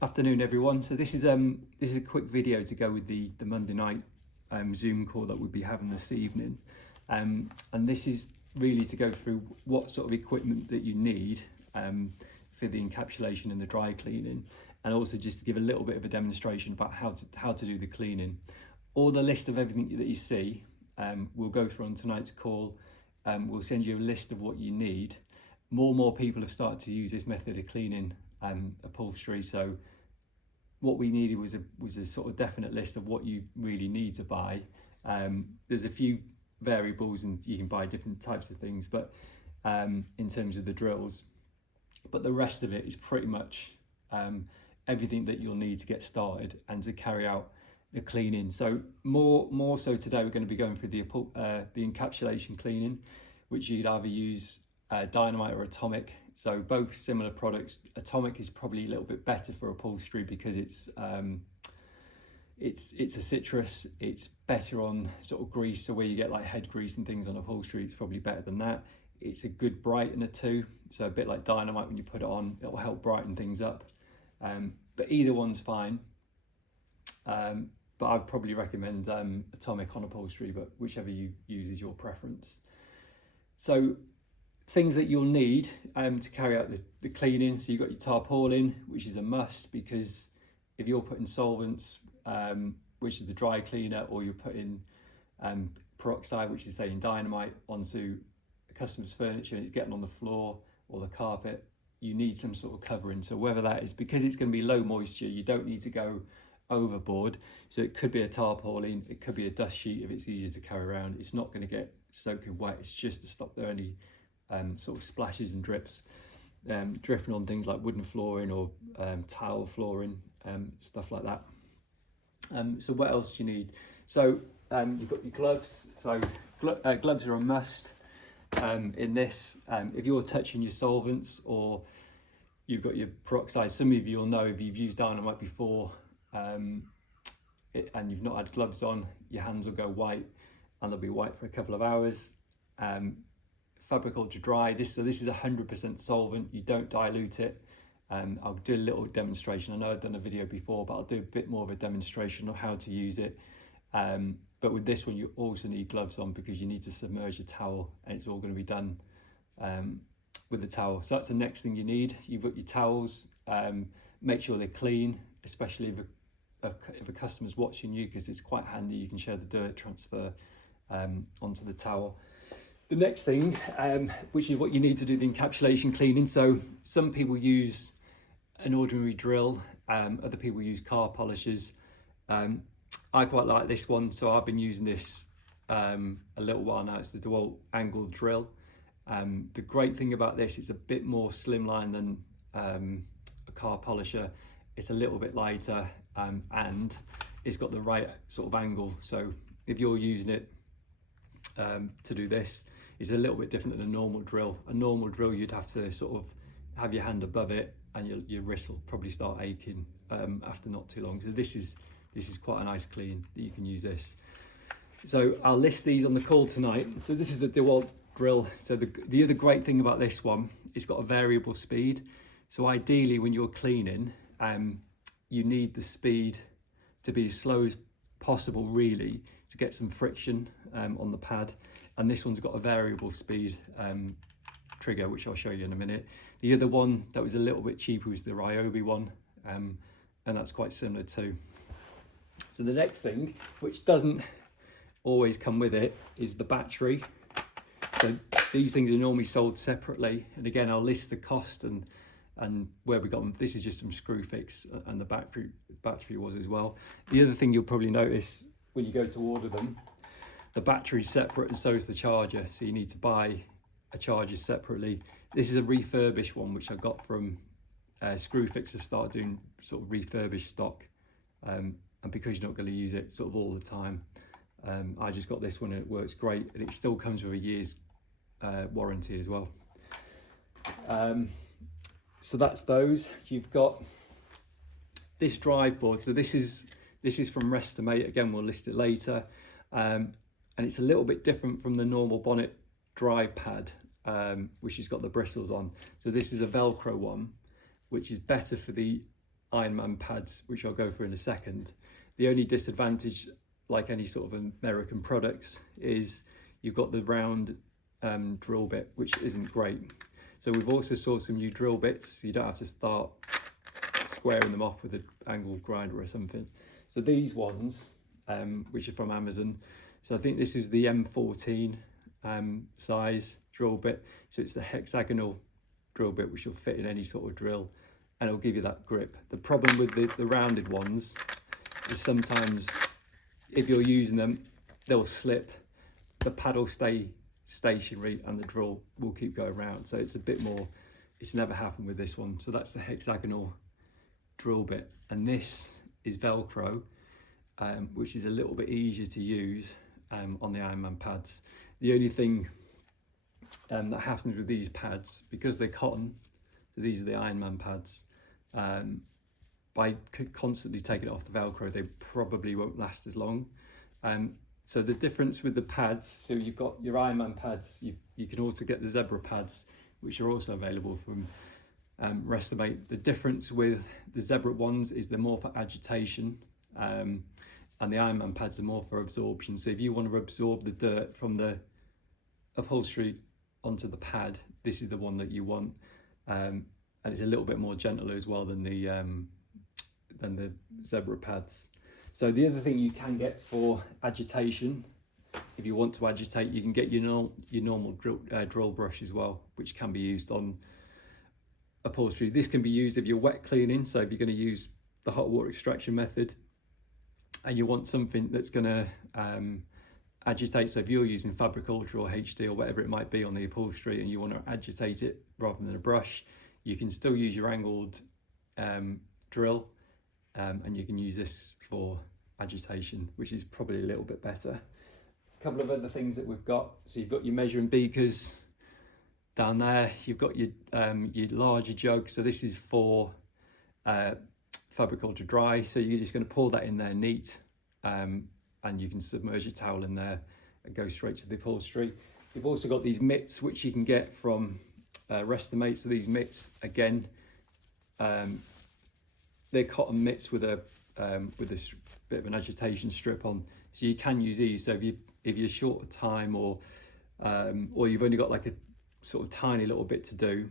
Afternoon, everyone. So this is a quick video to go with the Monday night Zoom call that we'll be having this evening, and this is really to go through what sort of equipment that you need for the encapsulation and the dry cleaning, and also just to give a little bit of a demonstration about how to do the cleaning. All the list of everything that you see we'll go through on tonight's call. We'll send you a list of what you need. More people have started to use this method of cleaning upholstery, so what we needed was a sort of definite list of what you really need to buy. There's a few variables and you can buy different types of things, but in terms of the drills, but the rest of it is pretty much everything that you'll need to get started and to carry out the cleaning. So more so today we're going to be going through the encapsulation cleaning, which you'd either use Dynamite or Atomic. So both similar products. Atomic is probably a little bit better for upholstery because it's a citrus. It's better on sort of grease, so where you get like head grease and things on upholstery, it's probably better than that. It's a good brightener too, so a bit like Dynamite, when you put it on, it'll help brighten things up. But either one's fine. But I'd probably recommend Atomic on upholstery, but whichever you use is your preference. So things that you'll need to carry out the cleaning. So you've got your tarpaulin, which is a must, because if you're putting solvents, which is the dry cleaner, or you're putting peroxide, which is saying Dynamite, onto a customer's furniture and it's getting on the floor or the carpet, you need some sort of covering. So whether that is, because it's going to be low moisture, you don't need to go overboard. So it could be a tarpaulin, it could be a dust sheet if it's easier to carry around. It's not going to get soaking wet. It's just to stop there any sort of splashes and drips dripping on things like wooden flooring or tile flooring, stuff like that. So what else do you need? So you've got your gloves. So gloves are a must in this. If you're touching your solvents or you've got your peroxide, some of you will know if you've used Dynamite before and you've not had gloves on, your hands will go white and they'll be white for a couple of hours. Fabric ultra dry, so this is 100% solvent. You don't dilute it. I'll do a little demonstration. I know I've done a video before, but I'll do a bit more of a demonstration of how to use it. But with this one, you also need gloves on because you need to submerge a towel, and it's all going to be done with the towel. So that's the next thing you need. You've got your towels. Make sure they're clean, especially if a customer's watching you, because it's quite handy. You can share the dirt transfer onto the towel. The next thing, which is what you need to do the encapsulation cleaning. So some people use an ordinary drill, other people use car polishers. I quite like this one, so I've been using this a little while now. It's the DeWalt angle drill. The great thing about this, it's a bit more slimline than a car polisher. It's a little bit lighter and it's got the right sort of angle. So if you're using it to do this, it's a little bit different than a normal drill. A normal drill, you'd have to sort of have your hand above it and your wrist will probably start aching after not too long. So this is quite a nice clean that you can use this. So I'll list these on the call tonight. So this is the DeWalt drill. So the other great thing about this one, it's got a variable speed. So ideally when you're cleaning, you need the speed to be as slow as possible, really, to get some friction on the pad. And this one's got a variable speed trigger, which I'll show you in a minute. The other one that was a little bit cheaper was the Ryobi one, and that's quite similar too. So the next thing, which doesn't always come with it, is the battery. So these things are normally sold separately, and again I'll list the cost and where we got them. This is just some Screwfix, and the battery was as well. The other thing you'll probably notice when you go to order them, the battery's separate and so is the charger, so you need to buy a charger separately. This is a refurbished one which I got from Screwfix. Have started doing sort of refurbished stock, and because you're not going to use it sort of all the time, I just got this one and it works great, and it still comes with a year's warranty as well. So that's those. You've got this drive board. So this is from Restimate. Again, we'll list it later. And it's a little bit different from the normal bonnet drive pad, which has got the bristles on. So this is a Velcro one, which is better for the Ironman pads, which I'll go through in a second. The only disadvantage, like any sort of American products, is you've got the round drill bit, which isn't great. So we've also sourced some new drill bits, so you don't have to start squaring them off with an angle grinder or something. So these ones, which are from Amazon, so I think this is the M14 size drill bit. So it's the hexagonal drill bit, which will fit in any sort of drill, and it'll give you that grip. The problem with the rounded ones is sometimes if you're using them, they'll slip, the pad will stay stationary and the drill will keep going round. So it's a bit more, it's never happened with this one. So that's the hexagonal drill bit, and this is Velcro, which is a little bit easier to use on the Ironman pads. The only thing that happens with these pads, because they're cotton, so these are the Ironman pads, by constantly taking it off the Velcro, they probably won't last as long. So the difference with the pads, so you've got your Ironman pads, you can also get the zebra pads, which are also available from Restimate. The difference with the zebra ones is they're more for agitation, and the Ironman pads are more for absorption. So if you want to absorb the dirt from the upholstery onto the pad, this is the one that you want, and it's a little bit more gentler as well than the zebra pads. So the other thing you can get for agitation, if you want to agitate, you can get your normal drill brush as well, which can be used on upholstery. This can be used if you're wet cleaning, so if you're going to use the hot water extraction method and you want something that's going to agitate, so if you're using Fabric Ultra or HD or whatever it might be on the upholstery and you want to agitate it rather than a brush, you can still use your angled drill, and you can use this for agitation, which is probably a little bit better. A couple of other things that we've got, so you've got your measuring beakers down there, you've got your larger jug, so this is for Fabric Ultra Dry, so you're just going to pour that in there neat, and you can submerge your towel in there and go straight to the upholstery. You've also got these mitts, which you can get from Restimate. So these mitts, again, they're cotton mitts with a bit of an agitation strip on, so you can use these. So if you're short of time, or you've only got like a sort of tiny little bit to do,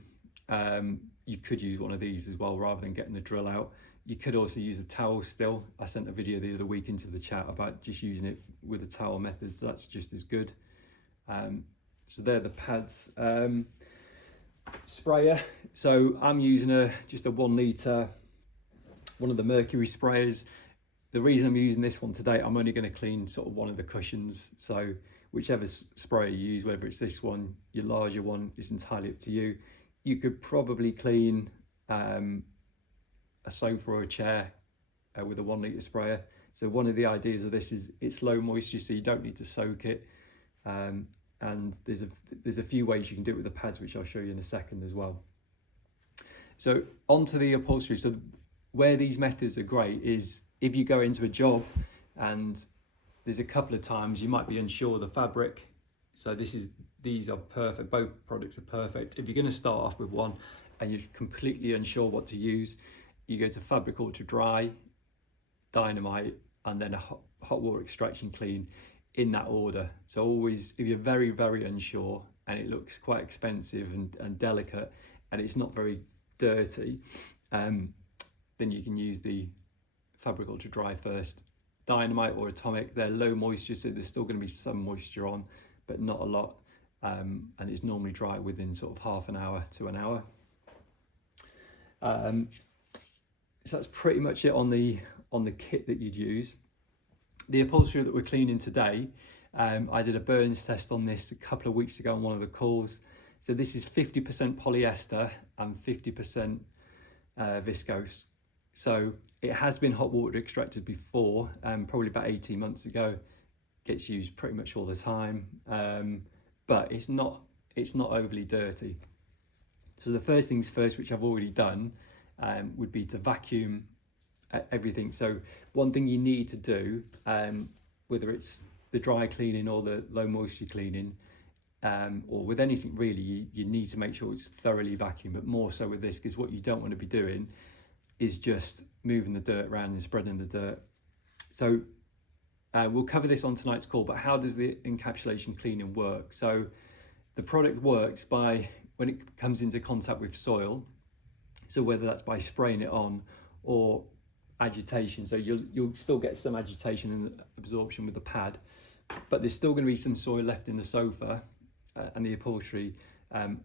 you could use one of these as well rather than getting the drill out. You could also use the towel still. I sent a video the other week into the chat about just using it with the towel method, so that's just as good. So they're the pads. Sprayer, so I'm using just a 1 litre, one of the Mercury sprayers. The reason I'm using this one today, I'm only going to clean sort of one of the cushions, so whichever sprayer you use, whether it's this one, your larger one, is entirely up to you. You could probably clean a sofa or a chair with a 1 litre sprayer. So one of the ideas of this is it's low moisture, so you don't need to soak it, and there's a few ways you can do it with the pads, which I'll show you in a second as well. So onto the upholstery. So where these methods are great is if you go into a job and there's a couple of times you might be unsure of the fabric. So these are perfect, both products are perfect. If you're going to start off with one and you're completely unsure what to use, you go to Fabric Ultra Dry, Dynamite, and then a hot water extraction clean, in that order. So always, if you're very, very unsure and it looks quite expensive and delicate and it's not very dirty, then you can use the Fabric Ultra Dry first. Dynamite or Atomic, they're low moisture, so there's still going to be some moisture on, but not a lot, and it's normally dry within sort of half an hour to an hour. So that's pretty much it on the kit that you'd use. The upholstery that we're cleaning today, I did a burns test on this a couple of weeks ago on one of the calls. So this is 50% polyester and 50% viscose. So it has been hot water extracted before, probably about 18 months ago. Gets used pretty much all the time, but it's not overly dirty. So the first things first, which I've already done, would be to vacuum everything. So one thing you need to do, whether it's the dry cleaning or the low moisture cleaning, or with anything really, you need to make sure it's thoroughly vacuumed, but more so with this, because what you don't want to be doing is just moving the dirt around and spreading the dirt. So we'll cover this on tonight's call, but how does the encapsulation cleaning work? So the product works by, when it comes into contact with soil, so whether that's by spraying it on or agitation, so you'll still get some agitation and absorption with the pad, but there's still going to be some soil left in the sofa and the upholstery,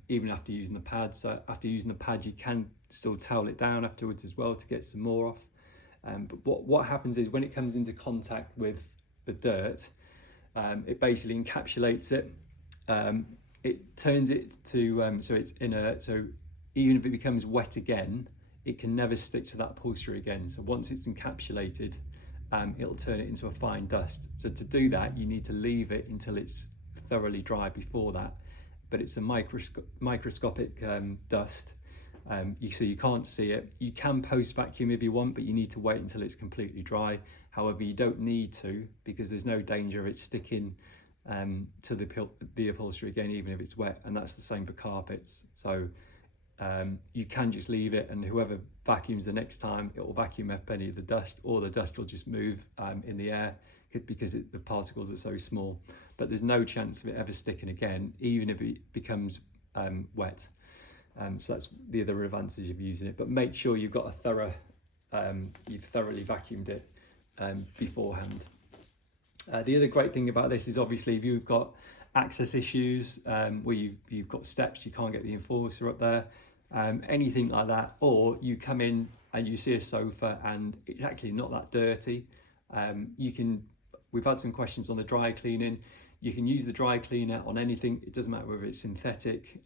even after using the pad. So after using the pad, you can still towel it down afterwards as well to get some more off. But what happens is when it comes into contact with the dirt, it basically encapsulates it. It turns it to so it's inert. So even if it becomes wet again, it can never stick to that upholstery again. So once it's encapsulated, it'll turn it into a fine dust. So to do that, you need to leave it until it's thoroughly dry before that. But it's a microscopic dust. So you can't see it. You can post vacuum if you want, but you need to wait until it's completely dry. However, you don't need to, because there's no danger of it sticking to the upholstery again, even if it's wet, and that's the same for carpets. So you can just leave it, and whoever vacuums the next time, it will vacuum up any of the dust, or the dust will just move in the air because the particles are so small. But there's no chance of it ever sticking again, even if it becomes wet. So that's the other advantage of using it. But make sure you've got a thorough, you've thoroughly vacuumed it beforehand. The other great thing about this is obviously if you've got access issues where you've got steps, you can't get the enforcer up there, anything like that, or you come in and you see a sofa and it's actually not that dirty, we've had some questions on the dry cleaning. You can use the dry cleaner on anything. It doesn't matter whether it's synthetic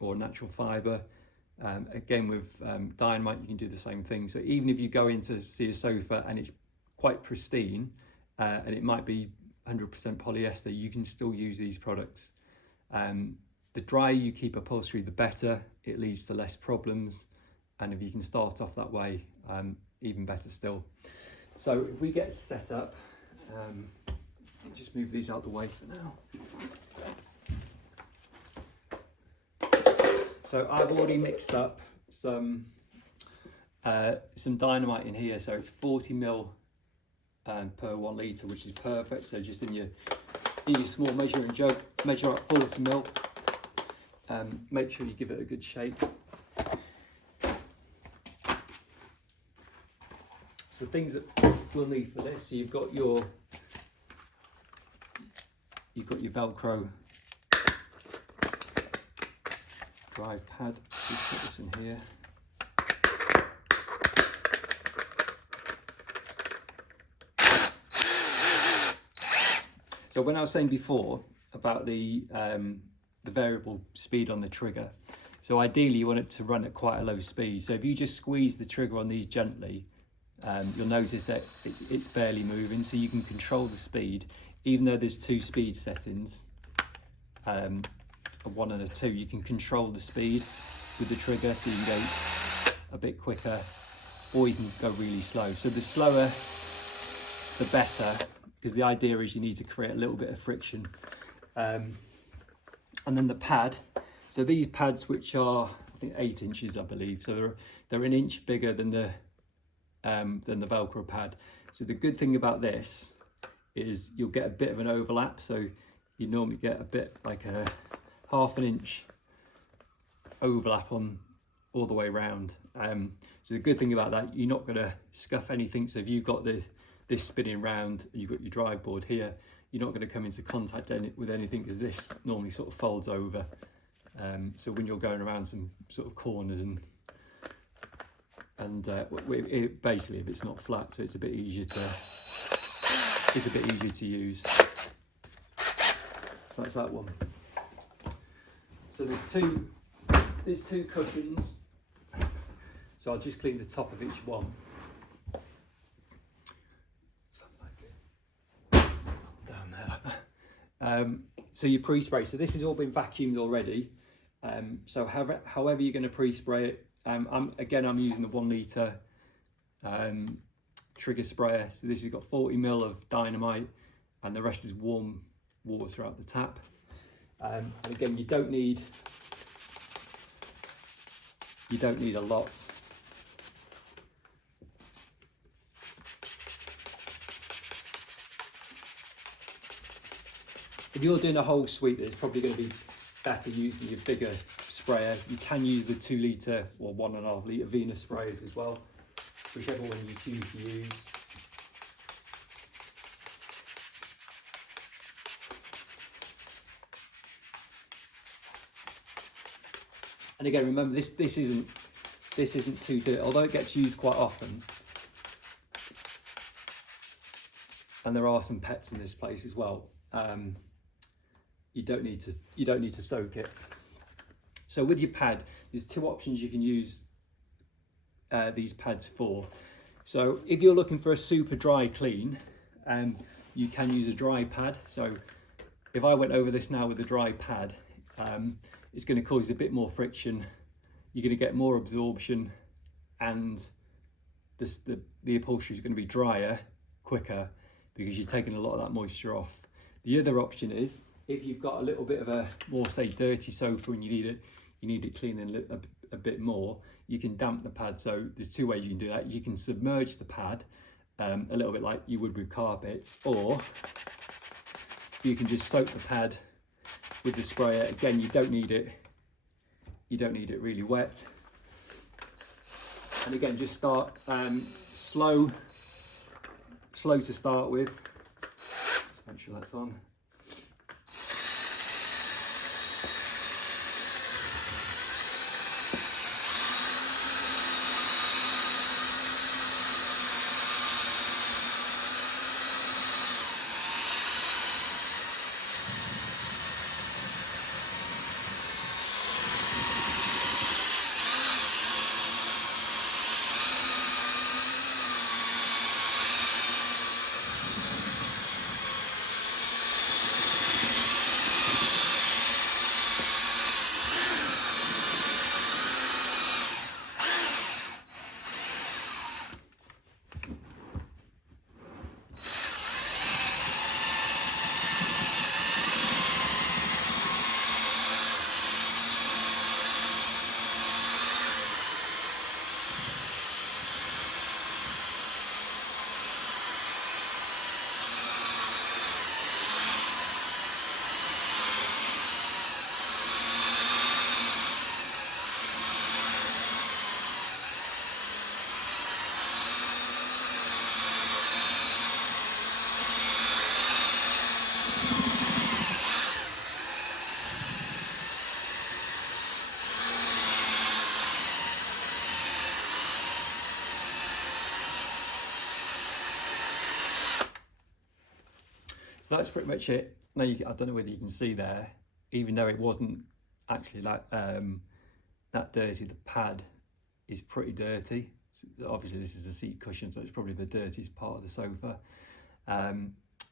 or natural fibre. Again, with dynamite, you can do the same thing. So even if you go in to see a sofa and it's quite pristine, and it might be 100% polyester, you can still use these products. The drier you keep upholstery, the better. It leads to less problems. And if you can start off that way, even better still. So if we get set up, just move these out the way for now. So I've already mixed up some dynamite in here. So it's 40 ml per 1 litre, which is perfect. So just in your small measuring jug, measure up 40 ml. Make sure you give it a good shake. So things that we'll need for this, so you've got your Velcro dry pad. Just put this in here. So when I was saying before about the variable speed on the trigger, so ideally you want it to run at quite a low speed. So if you just squeeze the trigger on these gently, you'll notice that it's barely moving. So you can control the speed, even though there's 2 speed settings, a 1 and a 2. You can control the speed with the trigger, so you can go a bit quicker, or you can go really slow. So the slower, the better, because the idea is you need to create a little bit of friction. And then the pad. So these pads, which are I think 8 inches, I believe, so they're an inch bigger than the Velcro pad. So the good thing about this is you'll get a bit of an overlap. So you normally get a bit like a ½ inch overlap on all the way around. So the good thing about that, you're not going to scuff anything. So if you've got this spinning round, you've got your drive board here, you're not going to come into contact with anything, because this normally sort of folds over. So when you're going around some sort of corners basically if it's not flat, so it's a bit easier to use. So that's that one. So there's two cushions. So I'll just clean the top of each one. Down there. So you pre-spray. So this has all been vacuumed already. So however you're going to pre-spray it. I'm using the 1 litre trigger sprayer. So this has got 40 ml of dynamite, and the rest is warm water out the tap. And again, you don't need a lot. If you're doing a whole sweep, it's probably going to be better using your bigger sprayer. You can use the 2 litre or 1.5 litre Venus sprayers as well, whichever one you choose to use. And again, remember this isn't too dirty, although it gets used quite often. And there are some pets in this place as well. You don't need to soak it. So with your pad, there's 2 options you can use these pads for. So if you're looking for a super dry clean, you can use a dry pad. So if I went over this now with a dry pad, it's going to cause a bit more friction. You're going to get more absorption, and the upholstery is going to be drier quicker because you're taking a lot of that moisture off. The other option is, if you've got a little bit of a more, say, dirty sofa and you need it cleaning a bit more, you can damp the pad. So there's 2 ways you can do that. You can submerge the pad a little bit like you would with carpets, or you can just soak the pad with the sprayer. Again, you don't need it really wet. And again, just start slow to start with. Let's make sure that's on. So that's pretty much it. Now, I don't know whether you can see there, even though it wasn't actually that dirty, the pad is pretty dirty. So obviously this is a seat cushion, so it's probably the dirtiest part of the sofa.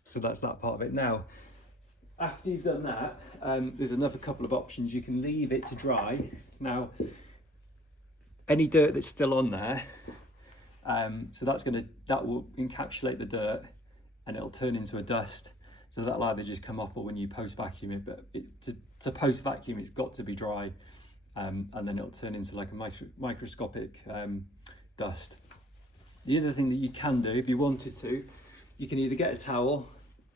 So that's that part of it. Now, after you've done that, there's another couple of options. You can leave it to dry. Now, any dirt that's still on there, so that will encapsulate the dirt and it'll turn into a dust. So that'll either just come off, or when you post vacuum it, but to post vacuum it's got to be dry, and then it'll turn into like a microscopic dust. The other thing that you can do, if you wanted to, you can either get a towel,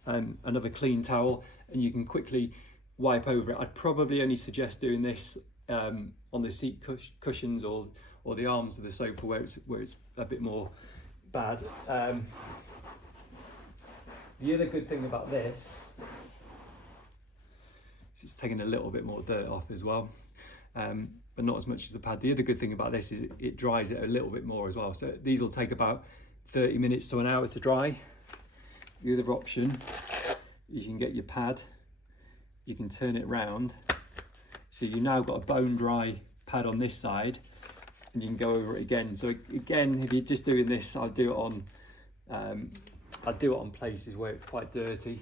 another clean towel, and you can quickly wipe over it. I'd probably only suggest doing this on the seat cushions or the arms of the sofa where it's a bit more bad. The other good thing about this is it's taking a little bit more dirt off as well, but not as much as the pad. The other good thing about this is it dries it a little bit more as well. So these will take about 30 minutes to an hour to dry. The other option is you can get your pad, you can turn it round, so you've now got a bone dry pad on this side, and you can go over it again. So again, if you're just doing this, I'd do it on places where it's quite dirty.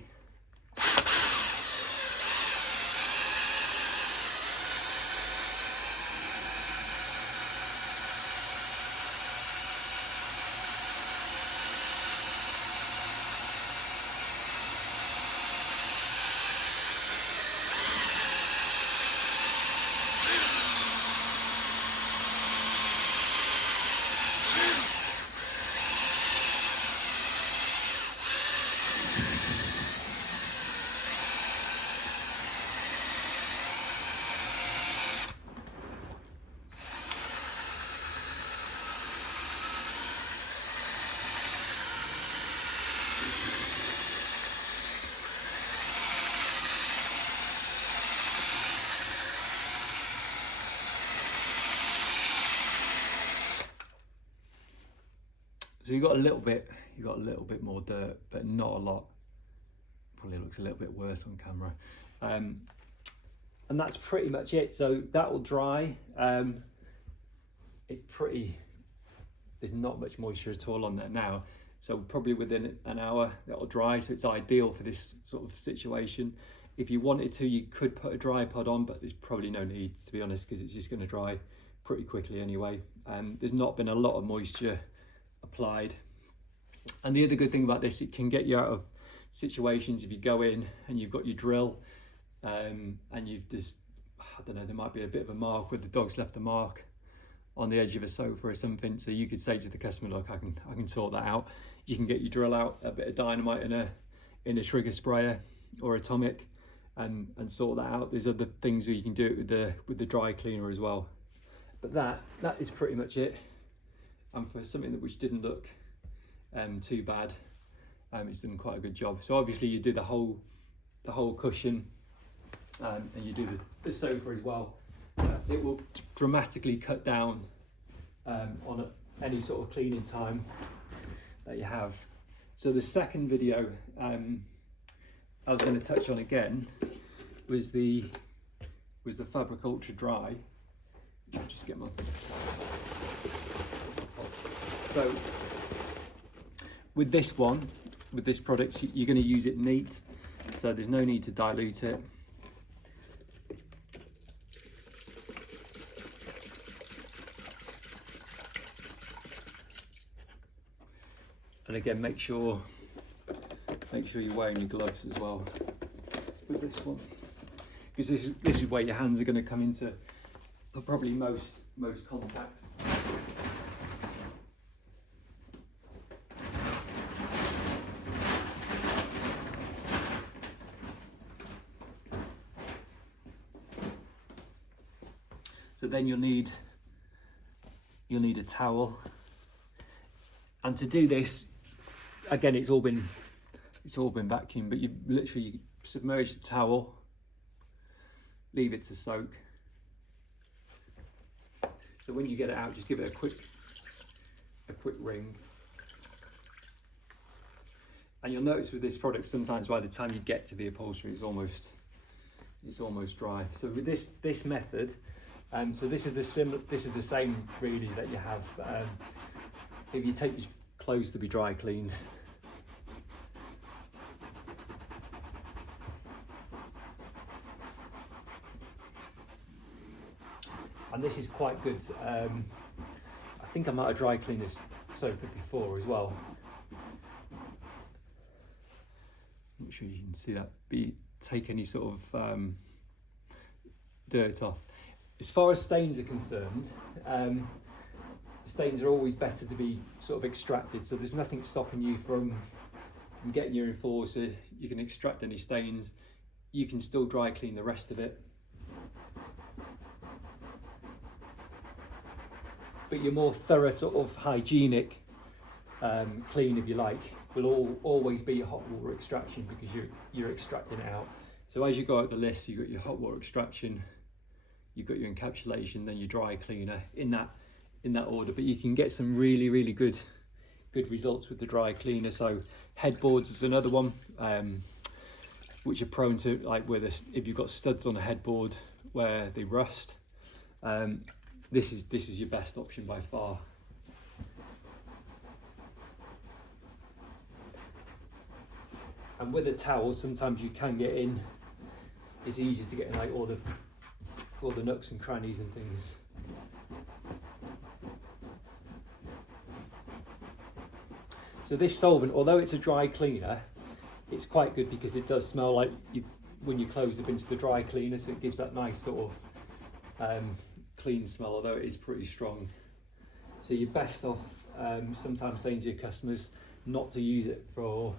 So you've got a little bit more dirt, but not a lot. Probably looks a little bit worse on camera. And that's pretty much it. So that will dry. It's pretty, there's not much moisture at all on there now. So probably within an hour that'll dry. So it's ideal for this sort of situation. If you wanted to, you could put a dry pod on, but there's probably no need, to be honest, because it's just going to dry pretty quickly anyway. There's not been a lot of moisture applied. And the other good thing about this, it can get you out of situations if you go in and you've got your drill and you've just, I don't know, there might be a bit of a mark where the dog's left a mark on the edge of a sofa or something. So you could say to the customer, look, I can sort that out. You can get your drill out, a bit of dynamite in a trigger sprayer or atomic, and sort that out. There's other things where you can do it with the dry cleaner as well. But that is pretty much it. And for something which didn't look too bad, it's done quite a good job. So obviously you do the whole cushion, and you do the sofa as well. It will dramatically cut down on any sort of cleaning time that you have. So the second video I was going to touch on again was the Fabric Ultra Dry. I'll just get my. So with this product, you're going to use it neat, so there's no need to dilute it. And again, make sure you're wearing your gloves as well with this one, because this is where your hands are going to come into probably most contact. So then you'll need a towel, and to do this, again, it's all been vacuumed, but you literally submerge the towel, leave it to soak. So when you get it out, just give it a quick wring. And you'll notice with this product, sometimes by the time you get to the upholstery, it's almost dry. So with this method, so this is the same really that you have if you take your clothes to be dry cleaned. And this is quite good. I think I might have dry cleaned this sofa before as well. I'm not sure you can see that, but you take any sort of dirt off. As far as stains are concerned, stains are always better to be sort of extracted. So there's nothing stopping you from getting your enforcer. You can extract any stains. You can still dry clean the rest of it. But your more thorough sort of hygienic clean, if you like, will always be your hot water extraction, because you're extracting it out. So as you go out the list, you've got your hot water extraction, you've got your encapsulation, then your dry cleaner in that order. But you can get some really good results with the dry cleaner. So headboards is another one, which are prone to, like, if you've got studs on a headboard where they rust. This is your best option by far. And with a towel, sometimes you can get in. It's easier to get in, like, all the nooks and crannies and things. So this solvent, although it's a dry cleaner, it's quite good because it does smell like when you close up into the dry cleaner, so it gives that nice sort of clean smell, although it is pretty strong. So you're best off sometimes saying to your customers not to use it for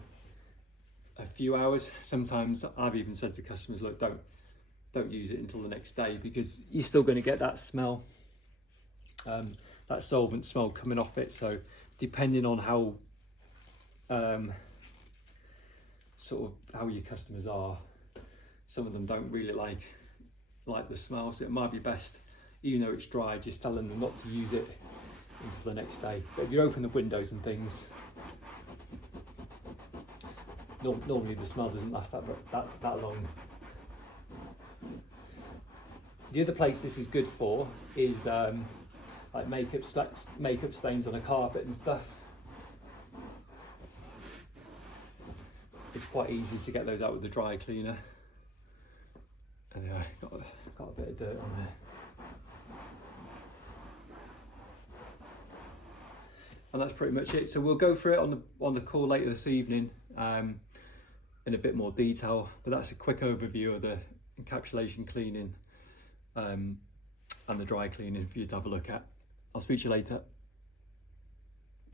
a few hours. Sometimes I've even said to customers, look, don't use it until the next day, because you're still going to get that smell, that solvent smell coming off it. So depending on how sort of how your customers are, some of them don't really like the smell, so it might be best, even though it's dry, just telling them not to use it into the next day. But if you open the windows and things, normally the smell doesn't last that long. The other place this is good for is like makeup stains on a carpet and stuff. It's quite easy to get those out with the dry cleaner. Anyway, got a bit of dirt on there. And that's pretty much it. So we'll go through it on the call later this evening in a bit more detail. But that's a quick overview of the encapsulation cleaning and the dry cleaning for you to have a look at. I'll speak to you later.